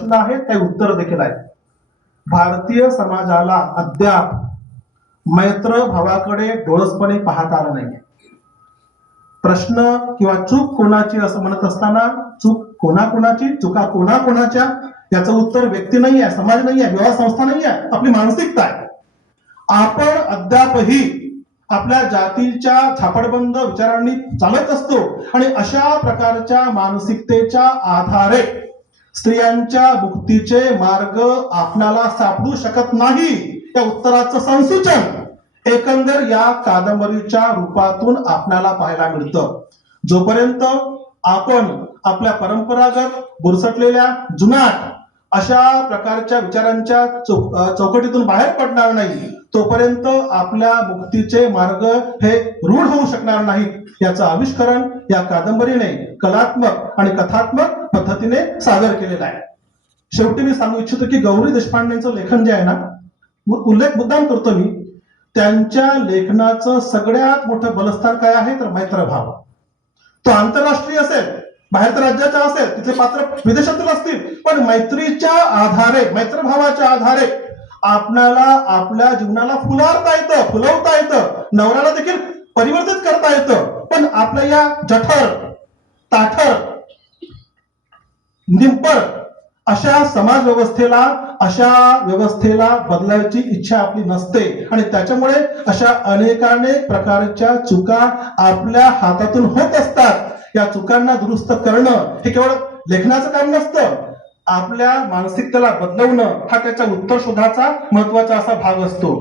प्रश्न आहेत, काही उत्तर देखील आहेत. भारतीय समाजाला अद्याप मैत्र भावाकडे डोळसपणे पाहता आलं नाही. प्रश्न किंवा चूक कोणाची असं म्हणत असताना चूक कोणाकोणाची, चुका कोणाकोणाच्या, याचं उत्तर व्यक्ती नाही आहे, समाज नाही आहे, व्यवहार संस्था नाही आहे, आपली मानसिकता आहे. आपण अद्यापही आपल्या जातीच्या झापडबंद विचारांनी चालत असतो आणि अशा प्रकारच्या मानसिकतेच्या आधारे स्त्रियांच्या मुक्तीचे मार्ग आपणाला सापडू शकत नाही. या उत्तराचं संसूचन एकंदर या कादंबरीच्या रूपातून आपल्याला पाहायला मिळतं. जोपर्यंत आपण आपल्या परंपरागत बुरसटलेल्या जुनाट अशा प्रकारच्या विचारांच्या चौकटीतून बाहेर पडणार नाही, तोपर्यंत आपल्या मुक्तीचे मार्ग हे रूढ होऊ शकणार नाहीत. याचं आविष्करण या कादंबरीने कलात्मक आणि कथात्मक पद्धतीने सादर केलेलं आहे. शेवटी मी सांगू इच्छितो की गौरी देशपांडेंचं लेखन जे आहे ना, उल्लेख मुद्दाम करतो मी, त्यांच्या लेखनाचं सगळ्यात मोठं बलस्थान काय आहे तर मैत्रभाव. तो आंतरराष्ट्रीय असेल, बाहेरच्या राज्याचा असेल, तिथे पात्र विदेशातील असतील, पण मैत्रीच्या आधारे, मैत्रभावाच्या आधारे आपल्याला आपल्या जीवनाला फुलावता येतं, फुलवता येतं, नवऱ्याला देखील परिवर्तित करता येतं. पण आपल्या या जठर, ताठर, निंपर अशा समाज व्यवस्थेला, अशा व्यवस्थेला बदलायची इच्छा आपली नसते आणि त्याच्यामुळे अशा अनेकानेक प्रकारच्या चुका आपल्या हातातून होत असतात. या चुकांना दुरुस्त करणं हे केवळ लेखनाचं काम नसतं, आपल्या मानसिकतेला बदलवणं हा त्याच्या उत्तर शोधाचा महत्वाचा असा भाग असतो.